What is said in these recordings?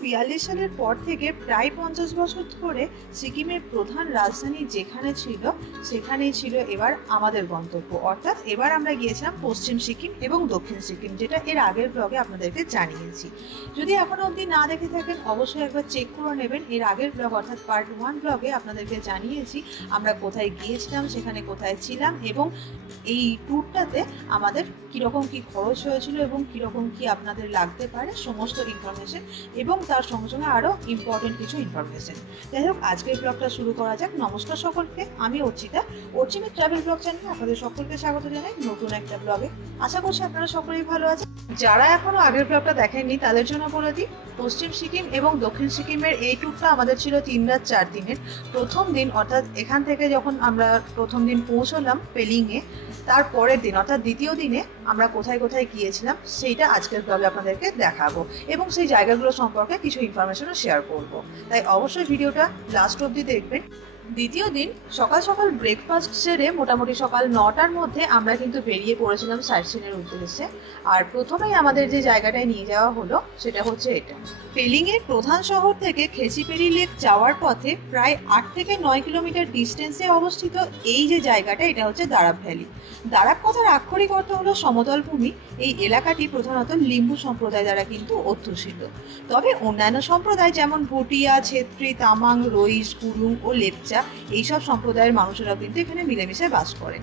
1942 সালের পর থেকে প্রায় 50 বছর ধরে সিকিমের প্রধান রাজধানী যেখানে ছিল সেখানেই ছিল এবার আমাদের গন্তব্য, অর্থাৎ এবার আমরা গিয়েছিলাম পশ্চিম সিকিম এবং দক্ষিণ সিকিম, যেটা এর আগের ব্লগে আপনাদেরকে জানিয়েছি। যদি এখনো অবধি না দেখে থাকেন অবশ্যই একবার চেক করে নেবেন। এর আগের ব্লগ অর্থাৎ পার্ট 1 ব্লগে আপনাদেরকে জানিয়েছি আমরা কোথায় গিয়েছিলাম, সেখানে কোথায় ছিলাম এবং এই ট্যুরটাতে আমাদের কিরকম কি খরচ হয়েছিল এবং কিরকম কি আপনাদের লাগতে পারে সমস্ত ইনফরমেশন এবং তার সঙ্গে সঙ্গে আরো ইম্পর্টেন্ট কিছু ইনফরমেশন। যাই হোক, আজকের ব্লগটা শুরু করা যাক। নমস্কার সকলকে, আমি অর্চিতা, অর্চিমের ট্রাভেল ব্লগ চ্যানেলে আপনাদের সকলকে স্বাগত জানাই নতুন একটা ব্লগে। আশা করছি আপনারা সকলেই ভালো আছেন। যারা এখনো আগের ব্লগটা দেখেননি তাদের জন্য বলে দিই, পশ্চিম সিকিম এবং দক্ষিণ সিকিমের এই ট্যুরটা আমাদের ছিল 3 রাত 4 দিনের। প্রথম দিন অর্থাৎ এখান থেকে যখন আমরা প্রথম দিন পৌঁছলাম পেলিংয়ে, তার পরের দিন অর্থাৎ দ্বিতীয় দিনে আমরা কোথায় কোথায় গিয়েছিলাম সেইটা আজকের ব্লগে আপনাদেরকে দেখাবো এবং সেই জায়গাগুলো সম্পর্কে কিছু ইনফরমেশনও শেয়ার করব। তাই অবশ্যই ভিডিওটা লাস্ট অবধি দেখবেন। দ্বিতীয় দিন সকাল সকাল ব্রেকফাস্ট সেরে মোটামুটি সকাল 9টার মধ্যে আমরা কিন্তু বেরিয়ে পড়েছিলাম সাইট সিনের উদ্দেশ্যে। আর প্রথমেই আমাদের যে জায়গাটায় নিয়ে যাওয়া হলো সেটা হচ্ছে এটা। পেলিংয়ের প্রধান শহর থেকে খেচিপেরি লেক যাওয়ার পথে প্রায় 8 থেকে 9 কিলোমিটার ডিস্টেন্সে অবস্থিত এই যে জায়গাটা, এটা হচ্ছে দারাপ ভ্যালি। দারাপ কথার আক্ষরিক অর্থ হলো সমতল ভূমি। এই এলাকাটি প্রধানত লিম্বু সম্প্রদায় দ্বারা কিন্তু অধ্যুষিত। তবে অন্যান্য সম্প্রদায় যেমন ভুটিয়া, ছেত্রী, তামাং, রইস, গুরুং ও লেপচা এইসব সম্প্রদায়ের মানুষেরা কিন্তু এখানে মিলেমিশে বাস করেন।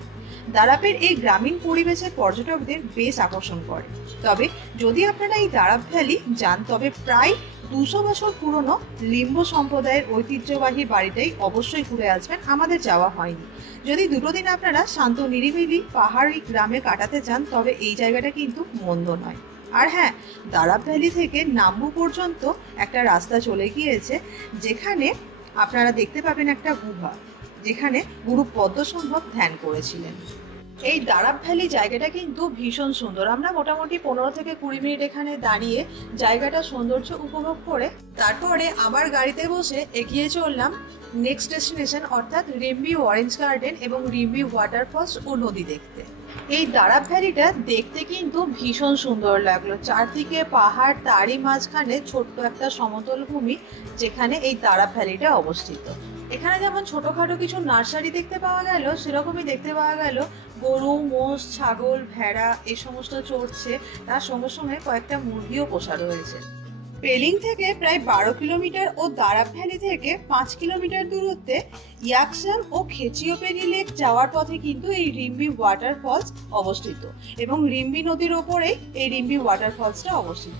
দারাপের এই গ্রামীণ পরিবেশে পর্যটকদের বেশ আকর্ষণ করে। তবে যদি আপনারা এই দারাপ ভ্যালি যান তবে প্রায় 200 বছর পুরনো লিম্বু সম্প্রদায়ের ঐতিহ্যবাহী বাড়িটাই অবশ্যই ঘুরে আসবেন, আমাদের যাওয়া হয়নি। যদি দুটো দিন আপনারা শান্ত নিরিবিলি পাহাড়ি গ্রামে কাটাতে চান তবে এই জায়গাটা কিন্তু মন্দ নয়। আর হ্যাঁ, দারাপ ভ্যালি থেকে নাম্বু পর্যন্ত একটা রাস্তা চলে গিয়েছে, যেখানে আপনারা দেখতে পাবেন একটা গুহা, যেখানে গুরু পদ্মসম্ভব ধ্যান করেছিলেন। এই দারাপ ভ্যালি জায়গাটা কিন্তু ভীষণ সুন্দর। আমরা মোটামুটি 15 থেকে 20 মিনিট এখানে দাঁড়িয়ে জায়গাটা সৌন্দর্য উপভোগ করে তারপরে আবার গাড়িতে বসে এগিয়ে চললাম নেক্সট ডেস্টিনেশন অর্থাৎ রিম্বি অরেঞ্জ গার্ডেন এবং রিম্বি ওয়াটারফলস ও নদী দেখতে। এই দারাপ ভ্যালিটা দেখতে কিন্তু ভীষণ সুন্দর লাগলো। চারদিকে পাহাড়, তারই মাঝখানে ছোট্ট একটা সমতল ভূমি যেখানে এই দারাপ ভ্যালিটা অবস্থিত। এখানে যেমন ছোটখাটো কিছু নার্সারি দেখতে পাওয়া গেল, সেরকমই দেখতে পাওয়া গেল গরু, মোষ, ছাগল, ভেড়া এই সমস্ত চড়ছে। তার সঙ্গে সঙ্গে কয়েকটা মুরগিও পোষা রয়েছে। পেলিং থেকে প্রায় 12 কিলোমিটার ও দারাপ ভ্যালি থেকে 5 কিলোমিটার দূরত্বে ইয়াকসাম ও খেচিওপেরি লেক যাওয়ার পথে কিন্তু এই রিম্বি ওয়াটারফলস অবস্থিত এবং রিম্বি নদীর ওপরেই এই রিম্বি ওয়াটারফলসটা অবস্থিত।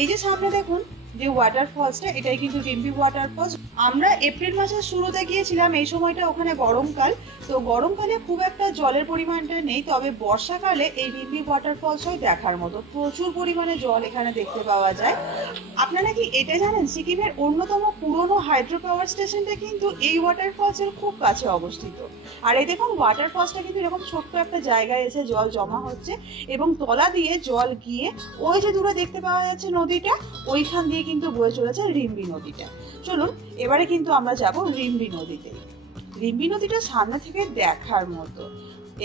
এই যে সামনে দেখুন যে ওয়াটারফলসটা, এটাই কিন্তু রিম্বি ওয়াটারফলস। আমরা এপ্রিল মাসের শুরুতে গিয়েছিলাম, এই সময়টা ওখানে গরমকাল, তো গরমকালে খুব একটা জলের পরিমাণটা নেই। তবে বর্ষাকালে এই রিম্বি ওয়াটারফলসই দেখার মতো, প্রচুর পরিমাণে জল এখানে দেখতে পাওয়া যায়। আপনারা কি এটা জানেন সিকিমের অন্যতম পুরনো হাইড্রো পাওয়ার স্টেশনটা কিন্তু এই ওয়াটারফলসের খুব কাছে অবস্থিত। আর এই দেখুন ওয়াটারফলসটা কিন্তু এরকম ছোট্ট একটা জায়গায় এসে জল জমা হচ্ছে এবং তলা দিয়ে জল গিয়ে ওই যে দূরে দেখতে পাওয়া যাচ্ছে নদীটা, ওইখান দিয়ে কিন্তু বয়ে চলেছে রিম্বি নদীটা। চলুন এবারে কিন্তু আমরা যাব রিম্বি নদীতে। রিম্বি নদীটা সামনে থেকে দেখার মতো।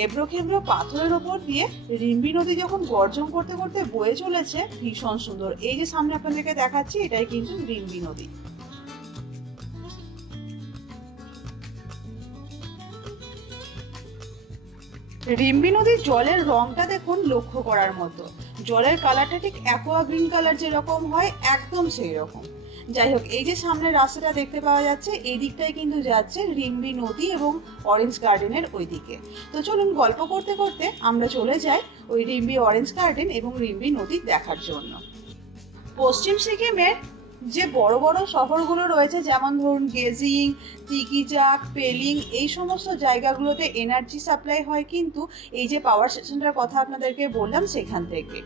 এবড়ো খেবড়ো পাথরের ওপর দিয়ে রিম্বি নদী যখন গর্জন করতে করতে বয়ে চলেছে, ভীষণ সুন্দর। এই যে সামনে আপনাদেরকে দেখাচ্ছি, এটাই কিন্তু রিম্বি নদী। রিম্বি নদীর জলের রংটা দেখুন লক্ষ্য করার মতো। জলের কালারটা ঠিক অ্যাকোয়া গ্রিন কালার যেরকম হয় একদম সেই রকম। যাই হোক, এই যে সামনে রাস্তাটা দেখতে পাওয়া যাচ্ছে এই দিকটাই কিন্তু যাচ্ছে রিম্বি নদী এবং অরেঞ্জ গার্ডেনের ওই দিকে। তো চলুন গল্প করতে করতে আমরা চলে যাই ওই রিম্বি অরেঞ্জ গার্ডেন এবং রিম্বি নদী দেখার জন্য। পশ্চিম সিকিমের যে বড় বড় শহরগুলো রয়েছে যেমন ধরুন গেজিং, তিকিজাক, পেলিং, এই সমস্ত জায়গাগুলোতে এনার্জি সাপ্লাই হয় কিন্তু এই যে পাওয়ার স্টেশনটার কথা আপনাদেরকে বললাম সেখান থেকে।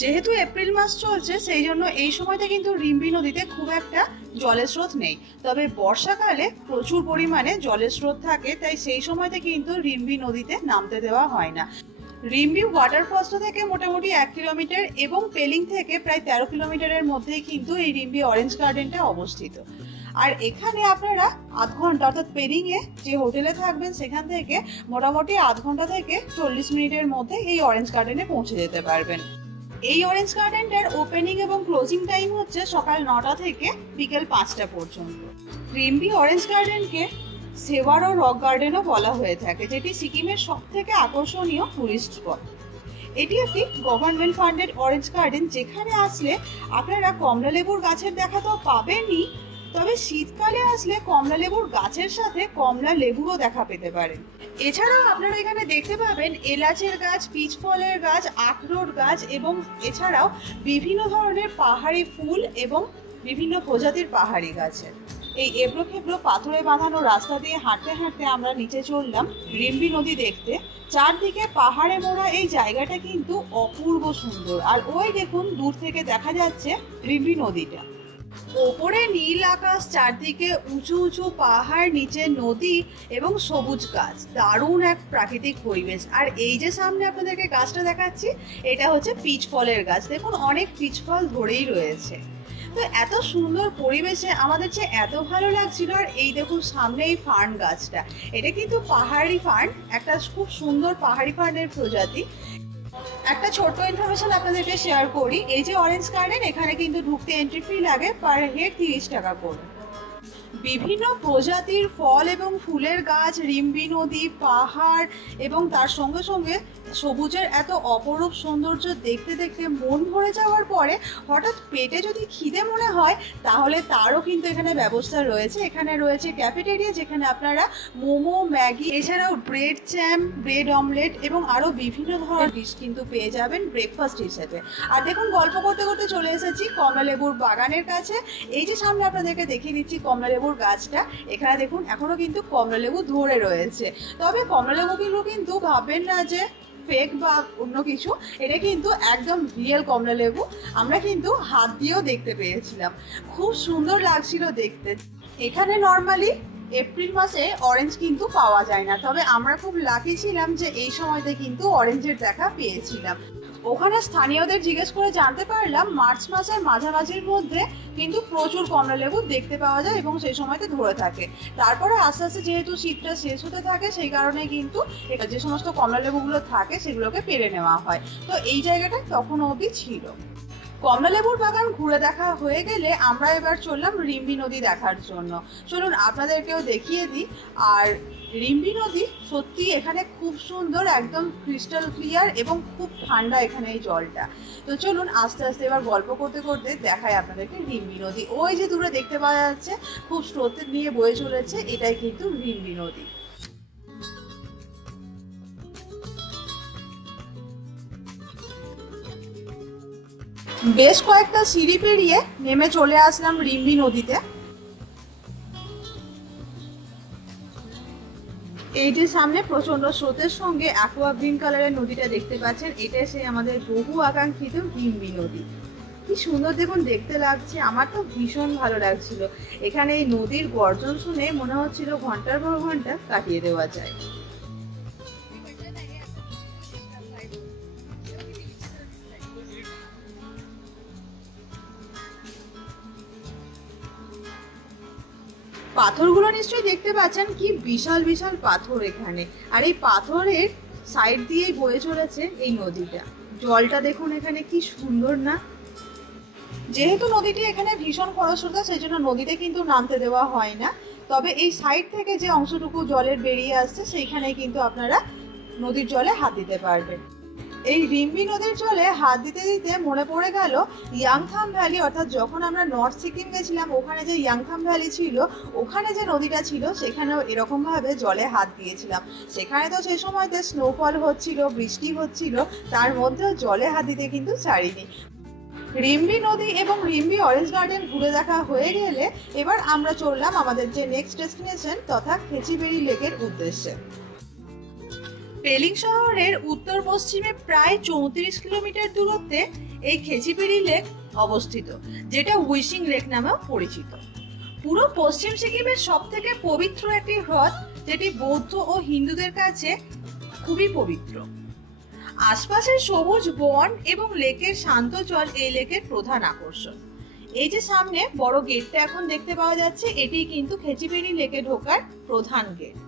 যেহেতু এপ্রিল মাস চলছে সেই জন্য এই সময়টা কিন্তু রিম্বি নদীতে খুব একটা জলের স্রোত নেই। তবে বর্ষাকালে প্রচুর পরিমাণে জলের স্রোত থাকে, তাই সেই সময়তে কিন্তু রিম্বি নদীতে নামতে দেওয়া হয় না। রিম্বি ওয়াটারফলস থেকে মোটামুটি 1 কিলোমিটার এবং পেলিং থেকে প্রায় 13 কিলোমিটারের মধ্যেই কিন্তু এই রিম্বি অরেঞ্জ গার্ডেনটা অবস্থিত। আর এখানে আপনারা আধ ঘন্টা অর্থাৎ পেলিং এ যে হোটেলে থাকবেন সেখান থেকে মোটামুটি আধ ঘন্টা থেকে 40 মিনিটের মধ্যে এই অরেঞ্জ গার্ডেনে পৌঁছে যেতে পারবেন। এই অরেঞ্জ গার্ডেনটার ওপেনিং এবং ক্লোজিং টাইম হচ্ছে সকাল 9টা থেকে বিকেল 5টা পর্যন্ত। রিম্বি অরেঞ্জ গার্ডেনকে সেওয়ারো রক গার্ডেনও বলা হয়ে থাকে, যেটি সিকিমের সবথেকে আকর্ষণীয় টুরিস্ট স্পট। এটি একটি গভর্নমেন্ট ফান্ডেড অরেঞ্জ গার্ডেন, যেখানে আসলে আপনারা কমলা লেবুর গাছের দেখা তো পাবেনই, তবে শীতকালে আসলে কমলা লেবুর গাছের সাথে কমলা লেবুরও দেখা পেতে পারেন। এছাড়াও আপনারা এখানে দেখতে পাবেন এলাচের গাছ, পিচ ফলের গাছ, আখরোট গাছ এবং এছাড়াও বিভিন্ন ধরনের পাহাড়ি ফুল এবং বিভিন্ন প্রজাতির পাহাড়ি গাছের। এই এবড়ো খেবড়ো পাথরে বাঁধানো রাস্তা দিয়ে হাঁটতে হাঁটতে আমরা নিচে চললাম রিম্বি নদী দেখতে। চারদিকে পাহাড়ে মোড়া এই জায়গাটা কিন্তু অপূর্ব সুন্দর। আর ওই দেখুন দূর থেকে দেখা যাচ্ছে রিম্বি নদীটা। ওপরে নীল আকাশ, চারদিকে উঁচু উঁচু পাহাড়, নিচে নদী এবং সবুজ গাছ, দারুণ এক প্রাকৃতিক পরিবেশ। আর এই যে সামনে আপনাদেরকে গাছটা দেখাচ্ছি, এটা হচ্ছে পিচ ফলের গাছ। দেখুন অনেক পিচ ফল ধরেই রয়েছে। তো এত সুন্দর পরিবেশে আমাদের যে এত ভালো লাগছিল। আর এই দেখুন সামনে এই ফার্ন গাছটা, এটা কিন্তু পাহাড়ি ফার্ন, একটা খুব সুন্দর পাহাড়ি ফার্নের প্রজাতি। একটা ছোট্ট ইনফরমেশন আপনাদেরকে শেয়ার করি, এই যে অরেঞ্জ গার্ডেন, এখানে কিন্তু ঢুকতে এন্ট্রি ফি লাগে পার হেড 30 টাকা করে। বিভিন্ন প্রজাতির ফল এবং ফুলের গাছ, রিম্বি নদী, পাহাড় এবং তার সঙ্গে সঙ্গে সবুজের এত অপরূপ সৌন্দর্য দেখতে দেখতে মন ভরে যাওয়ার পরে হঠাৎ পেটে যদি খিদে মনে হয়, তাহলে তারও কিন্তু এখানে ব্যবস্থা রয়েছে। এখানে রয়েছে ক্যাফেটেরিয়া, যেখানে আপনারা মোমো, ম্যাগি, এছাড়াও ব্রেড জ্যাম, ব্রেড অমলেট এবং আরও বিভিন্ন ধরনের ডিশ কিন্তু পেয়ে যাবেন ব্রেকফাস্ট হিসেবে। আর দেখুন গল্প করতে করতে চলে এসেছি কমলালেবুর বাগানের কাছে। এই যে সামনে আপনাদেরকে দেখিয়ে দিচ্ছি কমলালেবুর গাছটা, এখানে দেখুন এখনো কিন্তু কমলালেবু ধরে রয়েছে। তবে কমলালেবুগুলো কিন্তু ভাববেন না যে ফেক বা অন্য কিছু, এটা কিন্তু একদম রিয়েল কমলা লেবু। আমরা কিন্তু হাত দিয়েও দেখতে পেয়েছিলাম, খুব সুন্দর লাগছিল দেখতে। এখানে নর্মালি এপ্রিল মাসে অরেঞ্জ কিন্তু পাওয়া যায় না, তবে আমরা খুব লাকি ছিলাম যে এই সময়তে কিন্তু অরেঞ্জের দেখা পেয়েছিলাম। ওখানে স্থানীয়দের জিজ্ঞেস করে জানতে পারলাম মার্চ মাসের মাঝামাঝির মধ্যে কিন্তু প্রচুর কমলা লেবু দেখতে পাওয়া যায় এবং সেই সময়তে ধরে থাকে। তারপরে আস্তে আস্তে যেহেতু শীতটা শেষ হতে থাকে, সেই কারণে কিন্তু যে সমস্ত কমলা লেবুগুলো থাকে সেগুলোকে পেরে নেওয়া হয়। তো এই জায়গাটা তখন অবধি ছিল। কমলালেবুর বাগান ঘুরে দেখা হয়ে গেলে আমরা এবার চললাম রিম্বি নদী দেখার জন্য। চলুন আপনাদেরকেও দেখিয়ে দিই। আর রিম্বি নদী সত্যি এখানে খুব সুন্দর, একদম ক্রিস্টাল ক্লিয়ার এবং খুব ঠান্ডা এখানে এই জলটা। তো চলুন আস্তে আস্তে এবার গল্প করতে করতে দেখাই আপনাদেরকে রিম্বি নদী। ওই যে দূরে দেখতে পাওয়া যাচ্ছে খুব স্রোত নিয়ে বয়ে চলেছে, এটাই কিন্তু রিম্বি নদী। বেশ কয়েকটা সিঁড়ি পেরিয়ে নেমে চলে আসলাম রিম্বি নদীতে। এই যে সামনে প্রচন্ড স্রোতের সঙ্গে অ্যাকোয়া গ্রিন কালারের নদীটা দেখতে পাচ্ছেন, এটা সেই আমাদের বহু আকাঙ্ক্ষিত রিম্বি নদী। কি সুন্দর দেখুন দেখতে লাগছে, আমার তো ভীষণ ভালো লাগছিল। এখানে এই নদীর গর্জন শুনে মনে হচ্ছিল ঘন্টার পর ঘন্টা কাটিয়ে দেওয়া যায়। পাথরগুলো নিশ্চয়ই দেখতে পাচ্ছেন, কি বিশাল বিশাল পাথর এখানে। আর এই পাথরের সাইড দিয়েই বয়ে চলেছে এই নদীটা। জলটা দেখুন এখানে কি সুন্দর না। যেহেতু নদীটি এখানে ভীষণ খরস্রোতা, সেই জন্য নদীতে কিন্তু নামতে দেওয়া হয় না। তবে এই সাইড থেকে যে অংশটুকু জলের বেরিয়ে আসছে, সেইখানে কিন্তু আপনারা নদীর জলে হাত দিতে পারবেন। এই রিম্বি নদীর জলে হাত দিতে দিতে মনে পড়ে গেল ইয়াংথাম ভ্যালি, অর্থাৎ যখন আমরা নর্থ সিকিম গেছিলাম ওখানে যে ইয়াংথাম ভ্যালি ছিল, ওখানে যে নদীটা ছিল সেখানেও এরকম ভাবে জলে হাত দিয়েছিলাম। সেখানে তো সেই সময়তে স্নোফল হচ্ছিল, বৃষ্টি হচ্ছিল, তার মধ্যেও জলে হাত দিতে কিন্তু ছাড়িনি। রিম্বি নদী এবং রিম্বি অরেঞ্জ গার্ডেন ঘুরে দেখা হয়ে গেলে এবার আমরা চললাম আমাদের যে নেক্সট ডেস্টিনেশন তথা খেচিবেড়ি লেকের উদ্দেশ্যে। পেলিং শহরের উত্তর পশ্চিমে প্রায় 34 কিলোমিটার দূরত্বে এই খেচিবেড়ি লেক অবস্থিত, যেটা উইশিং লেক নামেও পরিচিত। পুরো পশ্চিম সিকিমের সব থেকে পবিত্র একটি হ্রদ, যেটি বৌদ্ধ ও হিন্দুদের কাছে খুবই পবিত্র। আশপাশের সবুজ বন এবং লেকের শান্ত জল এই লেকের প্রধান আকর্ষণ। এই যে সামনে বড় গেটটা এখন দেখতে পাওয়া যাচ্ছে, এটি কিন্তু খেচিবেড়ি লেকে ঢোকার প্রধান গেট।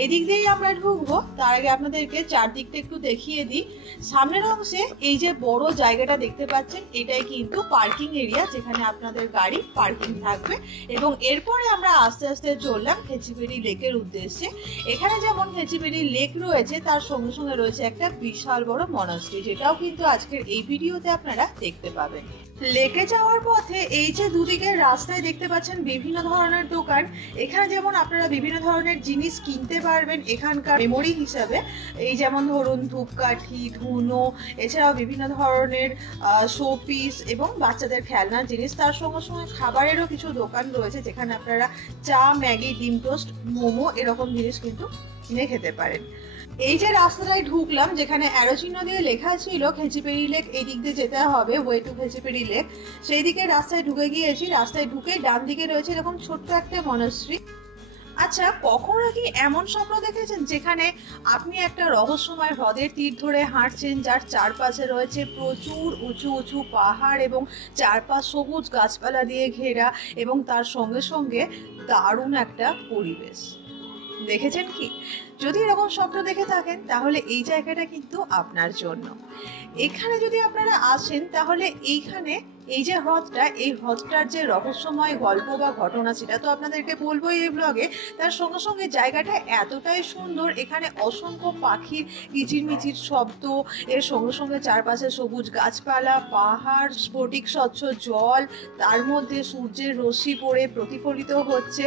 এই দিক দিয়েই আমরা ঢুকবো। তার আগে আপনাদেরকে চারদিকটা একটু দেখিয়ে দিই। সামনের অংশে এই যে বড় জায়গাটা দেখতে পাচ্ছেন, এটাই কিন্তু পার্কিং এরিয়া, যেখানে আপনাদের গাড়ি পার্কিং থাকবে। এবং এরপরে আমরা আস্তে আস্তে চললাম খেচিবেড়ি লেকের উদ্দেশ্যে। এখানে যেমন খেচিবেড়ি লেক রয়েছে, তার সঙ্গে সঙ্গে রয়েছে একটা বিশাল বড় মনাস্ট্রি, যেটাও কিন্তু আজকের এই ভিডিওতে আপনারা দেখতে পাবেন। লেকে যাওয়ার পথে এই যে দুদিকের রাস্তায় দেখতে পাচ্ছেন বিভিন্ন ধরনের দোকান। এখানে যেমন আপনারা বিভিন্ন ধরনের জিনিস কিনতে পারবেন এখানকার মেমোরি হিসাবে। এই যেমন ধরুন ধূপকাঠি, ধুনো, এছাড়াও বিভিন্ন ধরনের শোপিস এবং বাচ্চাদের খেলনার জিনিস। তার সঙ্গে সঙ্গে খাবারেরও কিছু দোকান রয়েছে, যেখানে আপনারা চা, ম্যাগি, ডিম টোস্ট, মোমো এরকম জিনিস কিন্তু কিনে খেতে পারেন। এই যে রাস্তাটায় ঢুকলাম, যেখানে অ্যারো চিহ্ন দিয়ে লেখা ছিল খেচিবেড়ি লেক, এই দিক দিয়ে যেতে হবে, ওয়ে টু খেচিবেড়ি লেক, সেই দিকে রাস্তায় ঢুকে গিয়েছি। রাস্তায় ঢুকে ডান দিকে রয়েছে এরকম ছোট্ট একটা মনাস্ট্রি। আচ্ছা, কখনো কি এমন স্বপ্ন দেখেছেন যেখানে আপনি একটা রহস্যময় হ্রদের তীর ধরে হাঁটছেন, যার চারপাশে রয়েছে প্রচুর উঁচু উঁচু পাহাড় এবং চারপাশ সবুজ গাছপালা দিয়ে ঘেরা, এবং তার সঙ্গে সঙ্গে দারুণ একটা পরিবেশ? দেখেছেন কি? যদি এরকম স্বপ্ন দেখে থাকেন তাহলে এই জায়গাটা কিন্তু আপনার জন্য। এখানে যদি আপনারা আসেন তাহলে এইখানে এই যে হ্রদটা, এই হ্রদটার যে রহস্যময় গল্প বা ঘটনা, সেটা তো আপনাদেরকে বলবোই এই ব্লগে। তার সঙ্গে সঙ্গে জায়গাটা এতটাই সুন্দর, এখানে অসংখ্য পাখির কিচিরমিচির শব্দ, এর সঙ্গে সঙ্গে চারপাশে সবুজ গাছপালা, পাহাড়, স্ফটিক স্বচ্ছ জল, তার মধ্যে সূর্যের রশ্মি পড়ে প্রতিফলিত হচ্ছে।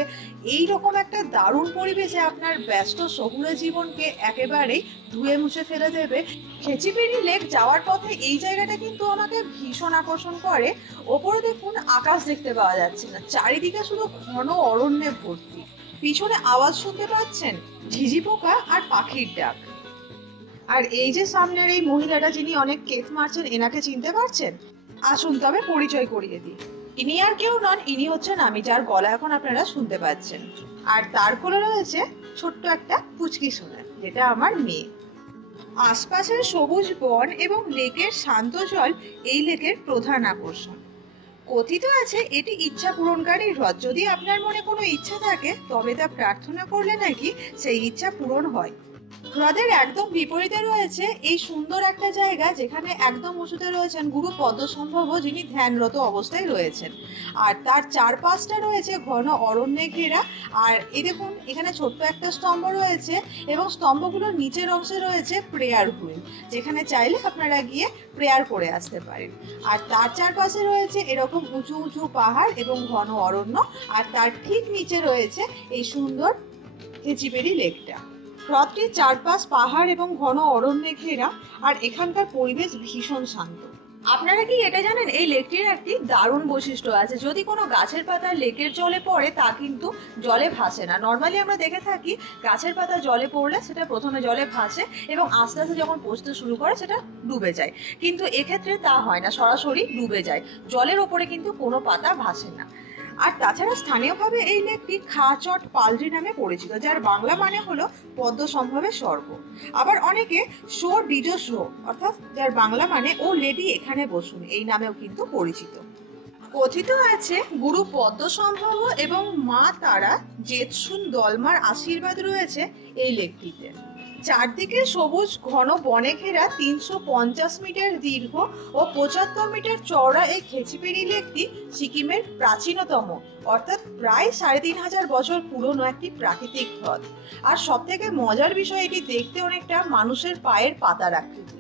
এই রকম একটা দারুণ পরিবেশে আপনার ব্যস্ত শহুরে জীবনকে একেবারেই ধুয়ে মুছে ফেলে দেবে। খেচিবেড়ি লেক যাওয়ার পথে এই জায়গাটা কিন্তু আমাকে ভীষণ আকর্ষণ করে। ওপরে দেখুন আকাশ দেখতে পাওয়া যাচ্ছে না, চারিদিকে শুধু ঘন অরণ্যে ভর্তি। পিছনে আওয়াজ শুনতে পাচ্ছেন ঝিঝি পোকা আর পাখির ডাক। আর এই যে সামনের এই মহিলাটা, যিনি অনেক কেক মারছেন, এনাকে চিনতে পারছেন? আসুন তবে পরিচয় করিয়ে দিই। ইনি আর কেউ নন, ইনি হচ্ছেন আমি, যার গলা এখন আপনারা শুনতে পাচ্ছেন। আর তার কোলে রয়েছে ছোট্ট একটা পুচকি সোনা, যেটা আমার মেয়ে। আশপাশের সবুজ বন এবং লেকের শান্ত জল এই লেকের প্রধান আকর্ষণ। কথিত আছে এটি ইচ্ছা পূরণকারী হ্রদ। যদি আপনার মনে কোনো ইচ্ছা থাকে তবে তা প্রার্থনা করলে নাকি সেই ইচ্ছা পূরণ হয়। হ্রদের একদম বিপরীতে রয়েছে এই সুন্দর একটা জায়গা, যেখানে একদম উঁচুতে রয়েছেন গুরু পদ্মসম্ভব, যিনি ধ্যানরত অবস্থায় রয়েছেন। আর তার চারপাশটা রয়েছে ঘন অরণ্যে ঘেরা। আর এই দেখুন এখানে ছোট্ট একটা স্তম্ভ রয়েছে, এবং স্তম্ভগুলোর নিচের অংশে রয়েছে প্রেয়ার হুইল, যেখানে চাইলে আপনারা গিয়ে প্রেয়ার করে আসতে পারেন। আর তার চারপাশে রয়েছে এরকম উঁচু উঁচু পাহাড় এবং ঘন অরণ্য। আর তার ঠিক নিচে রয়েছে এই সুন্দর খেচিবেড়ি লেকটা। হ্রদটির চারপাশ পাহাড় এবং ঘন অরণ্যে ঘেরা, আর এখানকার পরিবেশ ভীষণ শান্ত। আপনারা কি এটা জানেন, এই লেকটির একটি দারুণ বৈশিষ্ট্য আছে। যদি কোনো গাছের পাতা লেকের জলে পড়ে তা কিন্তু জলে ভাসে না। নর্মালি আমরা দেখে থাকি গাছের পাতা জলে পড়লে সেটা প্রথমে জলে ভাসে এবং আস্তে আস্তে যখন পচতে শুরু করে সেটা ডুবে যায়, কিন্তু এক্ষেত্রে তা হয় না, সরাসরি ডুবে যায়। জলের ওপরে কিন্তু কোনো পাতা ভাসে না। আর তাছাড়া স্থানীয়ভাবে এই লেকটি খাচট পালরি নামে পরিচিত, যার বাংলা মানে হলো পদ্মসম্ভবের স্বর্গ। আবার অনেকে শো ডিজো শো, অর্থাৎ যার বাংলা মানে ও লেডি এখানে বসুন, এই নামেও কিন্তু পরিচিত। কথিত আছে গুরু পদ্মসম্ভব এবং মা তারা জেতসুন দলমার আশীর্বাদ রয়েছে এই লেকটিতে। চারদিকে সবুজ ঘন বনে ঘেরা 350 মিটার দীর্ঘ ও 75 মিটার চওড়া এই খেচিবেড়ি লেকটি সিকিমের প্রাচীনতম, অর্থাৎ প্রায় 3500 বছর পুরনো একটি প্রাকৃতিক হ্রদ। আর সব থেকে মজার বিষয়, এটি দেখতে অনেকটা মানুষের পায়ের পাতার আকৃতি।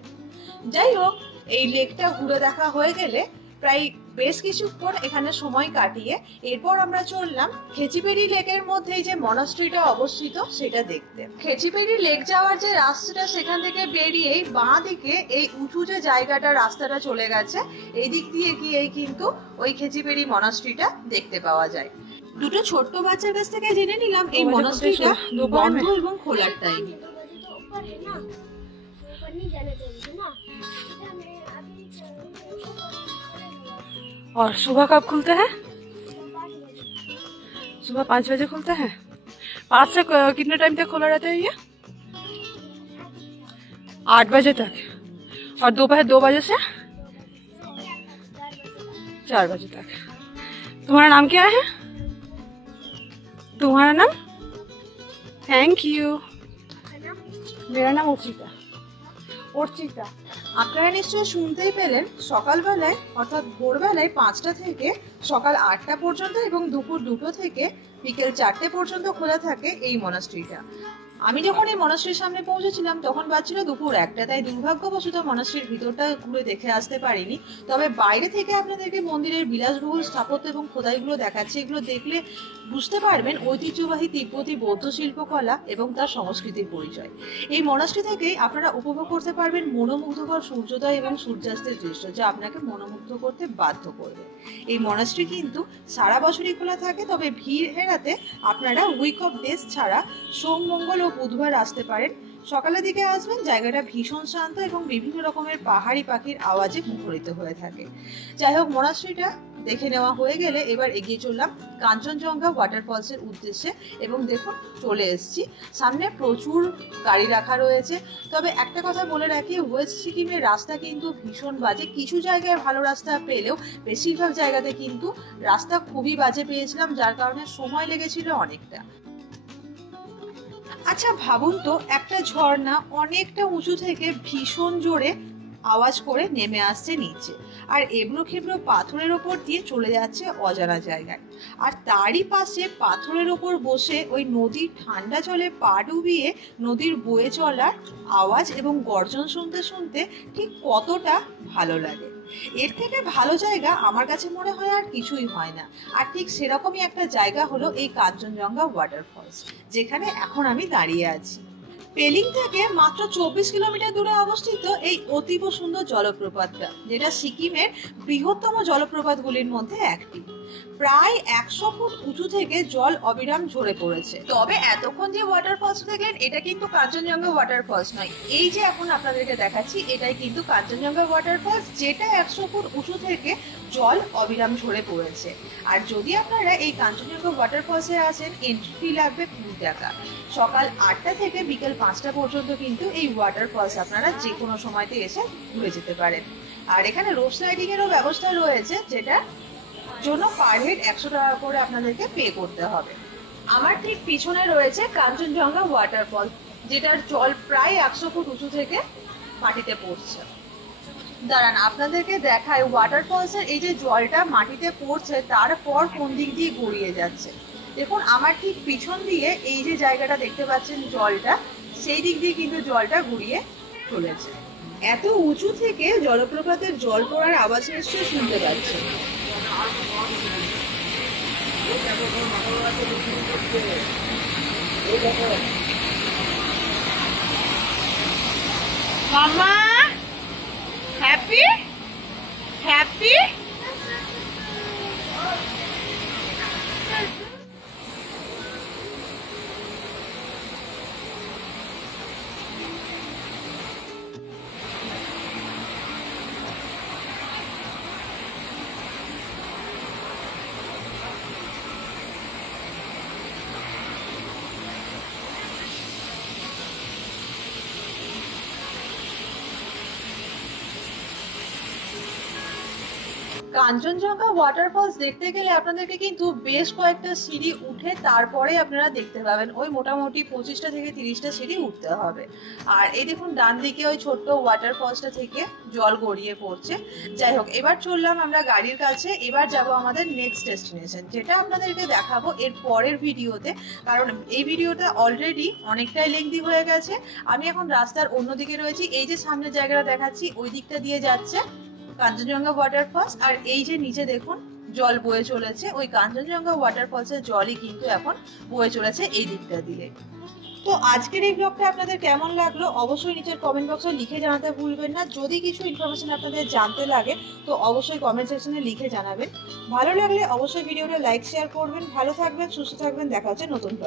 যাই হোক, এই লেকটা ঘুরে দেখা হয়ে গেলে প্রায় বেশ কিছুক্ষণ এখানে সময় কাটিয়ে এরপর আমরা চললাম খেচিবেড়ি লেকের মধ্যে যে মনাস্ট্রিটা অবস্থিত সেটা দেখতে। খেচিবেড়ি লেক যাওয়ার যে রাস্তাটা, সেখান থেকে বেরিয়ে বাঁ দিকে এই উঁচু যে জায়গাটা রাস্তাটা চলে গেছে, এই দিক দিয়ে গিয়েই কিন্তু ওই খেচিবেড়ি মনাস্ট্রিটা দেখতে পাওয়া যায়। দুটো ছোট্ট বাচ্চার কাছ থেকে জেনে নিলাম এই মনাস্ট্রিটা বন্ধ এবং খোলার টাইম। और सुबह कब खुलते हैं? सुबह 5 बजे खुलते हैं। 5 से कितने टाइम तक खुला रहता है ये? 8 बजे तक। और दोपहर 2 बजे से 4 बजे तक। तुम्हारा नाम क्या है? तुम्हारा नाम? Thank you. মেরা নাম অর্চিতা। অর্চিতা। আপনারা নিশ্চয়ই শুনতেই পেলেন, সকালবেলায় অর্থাৎ ভোরবেলায় 5টা থেকে সকাল 8টা পর্যন্ত এবং দুপুর 2টো থেকে বিকেল 4টে পর্যন্ত খোলা থাকে এই মনাস্ট্রিটা। আমি যখন এই মনাস্ট্রির সামনে পৌঁছেছিলাম তখন বাজছিল দুপুর 1টা, তাই দুর্ভাগ্যবশত মনাস্ট্রির ভিতরটা ঘুরে দেখে আসতে পারিনি। তবে বাইরে থেকে আপনাদেরকে মন্দিরের বিলাসবহুল স্থাপত্য এবং খোদাইগুলো দেখাচ্ছি। এগুলো দেখলে বুঝতে পারবেন ঐতিহ্যবাহী তিব্বতী বৌদ্ধ শিল্পকলা এবং তার সংস্কৃতির পরিচয়। এই মনাস্ট্রি থেকেই আপনারা উপভোগ করতে পারবেন মনোমুগ্ধকর সূর্যোদয় এবং সূর্যাস্তের দৃশ্য, যা আপনাকে মনোমুগ্ধ করতে বাধ্য করবে। এই মনাস্ট্রি কিন্তু সারা বছরই খোলা থাকে, তবে ভিড় এড়াতে আপনারা উইক অফ ডেজ ছাড়া সোম, মঙ্গল ও বুধবার আসতে পারেন। সকালের দিকে আসবেন, জায়গাটা ভীষণ শান্ত এবং বিভিন্ন রকমের পাহাড়ি পাখির আওয়াজে মুখরিত হয়ে থাকে। যাই হোক, মনাস্ট্রিটা দেখে নেওয়া হয়ে গেলে এবার এগিয়ে চললাম কাঞ্চনজঙ্ঘা ওয়াটারফলসের উদ্দেশ্যে। এবং দেখুন, চলে এসেছি। সামনে প্রচুর গাড়ি রাখা রয়েছে। তবে একটা কথা বলে রাখি, ওয়েস্ট সিকিমের রাস্তা কিন্তু ভীষণ বাজে। কিছু জায়গায় ভালো রাস্তা পেলেও বেশিরভাগ জায়গাতে কিন্তু রাস্তা খুবই বাজে পেয়েছিলাম, যার কারণে সময় লেগেছিল অনেকটা। আচ্ছা ভাবুন তো, একটা ঝর্ণা অনেকটা উঁচু থেকে ভীষণ জোরে আওয়াজ করে নেমে আসছে নিচে, আর এবড়ো খেবড়ো পাথরের ওপর দিয়ে চলে যাচ্ছে অজানা জায়গায়। আর তারই পাশে পাথরের ওপর বসে ওই নদীর ঠান্ডা জলে পা ডুবিয়ে নদীর বয়ে চলার আওয়াজ এবং গর্জন শুনতে শুনতে ঠিক কতটা ভালো লাগে। এর থেকে ভালো জায়গা আমার কাছে মনে হয় আর কিছুই হয় না। আর ঠিক সেরকমই একটা জায়গা হলো এই কাঞ্চনজঙ্ঘা ওয়াটারফলস, যেখানে এখন আমি দাঁড়িয়ে আছি। পেলিং থেকে মাত্র 24 কিলোমিটার দূরে অবস্থিত এই অতীব সুন্দর জলপ্রপাতটা, যেটা সিকিমের বৃহত্তম জলপ্রপাতগুলির মধ্যে একটি। প্রায় 100 ফুট উঁচু থেকে জল অবিরাম ঝরে পড়েছে। তবে এতক্ষণ যে ওয়াটারফলস দেখলেন, এটা কিন্তু কাঞ্চনজঙ্ঘা ওয়াটারফলস নয়। এই যে এখন আপনাদেরকে দেখাচ্ছি, এটাই কিন্তু কাঞ্চনজঙ্ঘা ওয়াটারফলস, যেটা 100 ফুট উঁচু থেকে জল অবিরাম ঝরে পড়েছে। আর যদি আপনারা এই কাঞ্চনজঙ্ঘা ওয়াটারফলসে আসেন, এন্ট্রি ফি লাগবে 2 টাকা। সকাল 8টা থেকে বিকেল 5টা পর্যন্ত কিন্তু এই ওয়াটারফলস আপনারা যে কোনো সময়তে এসে ঘুরে যেতে পারেন। আর এখানে রোপ রাইডিং এরও ব্যবস্থা রয়েছে, যেটা জন্য পার হেড 100 টাকা করে আপনাদেরকে পে করতে হবে। আমার ঠিক পিছনে রয়েছে কাঞ্চনজঙ্ঘা ওয়াটারফল, যেটার জল প্রায় 100 ফুট উঁচু থেকে মাটিতে পড়ছে। দাঁড়ান, আপনাদেরকে দেখায় ওয়াটারফলসের এই যে জলটা মাটিতে পড়ছে, তারপর কোন দিক দিয়ে গড়িয়ে যাচ্ছে। দেখুন, আমার ঠিক পিছন দিয়ে এই যে জায়গাটা দেখতে পাচ্ছেন জলটা, সেই দিক দিয়ে কিন্তু জলটা গড়িয়ে চলেছে। এত উঁচু থেকে জলপ্রপাতের জল পড়ার আওয়াজ নিশ্চয়ই শুনতে পাচ্ছেন। মামা হ্যাপি হ্যাপি। কাঞ্চনজঙ্ঘা ওয়াটারফলস দেখতে গেলে আপনাদেরকে কিন্তু বেশ কয়েকটা সিঁড়ি উঠে তারপরে আপনারা দেখতে পাবেন। ওই মোটামুটি 25টা থেকে 30টা সিঁড়ি উঠতে হবে। আর এই দেখুন, ডান দিকে ওই ছোট্ট ওয়াটারফলসটা থেকে জল গড়িয়ে পড়ছে। যাই হোক, এবার চললাম আমরা গাড়ির কাছে। এবার যাব আমাদের নেক্সট ডেস্টিনেশন, যেটা আপনাদেরকে দেখাবো এর পরের ভিডিওতে, কারণ এই ভিডিওটা অলরেডি অনেকটাই লেংথি হয়ে গেছে। আমি এখন রাস্তার অন্যদিকে রয়েছি। এই যে সামনের জায়গাটা দেখাচ্ছি, ওই দিকটা দিয়ে যাচ্ছে কাঞ্চনজঙ্ঘা ওয়াটারফলস। আর এই যে নিচে দেখুন জল বয়ে চলেছে, ওই কাঞ্চনজঙ্ঘা ওয়াটারফলসের জলই কিন্তু এখন বয়ে চলেছে এই দিকটা দিয়ে। তো আজকের এই ব্লগটা আপনাদের কেমন লাগলো অবশ্যই নিচের কমেন্ট বক্সে লিখে জানাতে ভুলবেন না। যদি কিছু ইনফরমেশন আপনাদের জানতে লাগে তো অবশ্যই কমেন্ট সেকশনে লিখে জানাবেন। ভালো লাগলে অবশ্যই ভিডিওটা লাইক শেয়ার করবেন। ভালো থাকবেন, সুস্থ থাকবেন, দেখা হচ্ছে নতুন ব্লগ।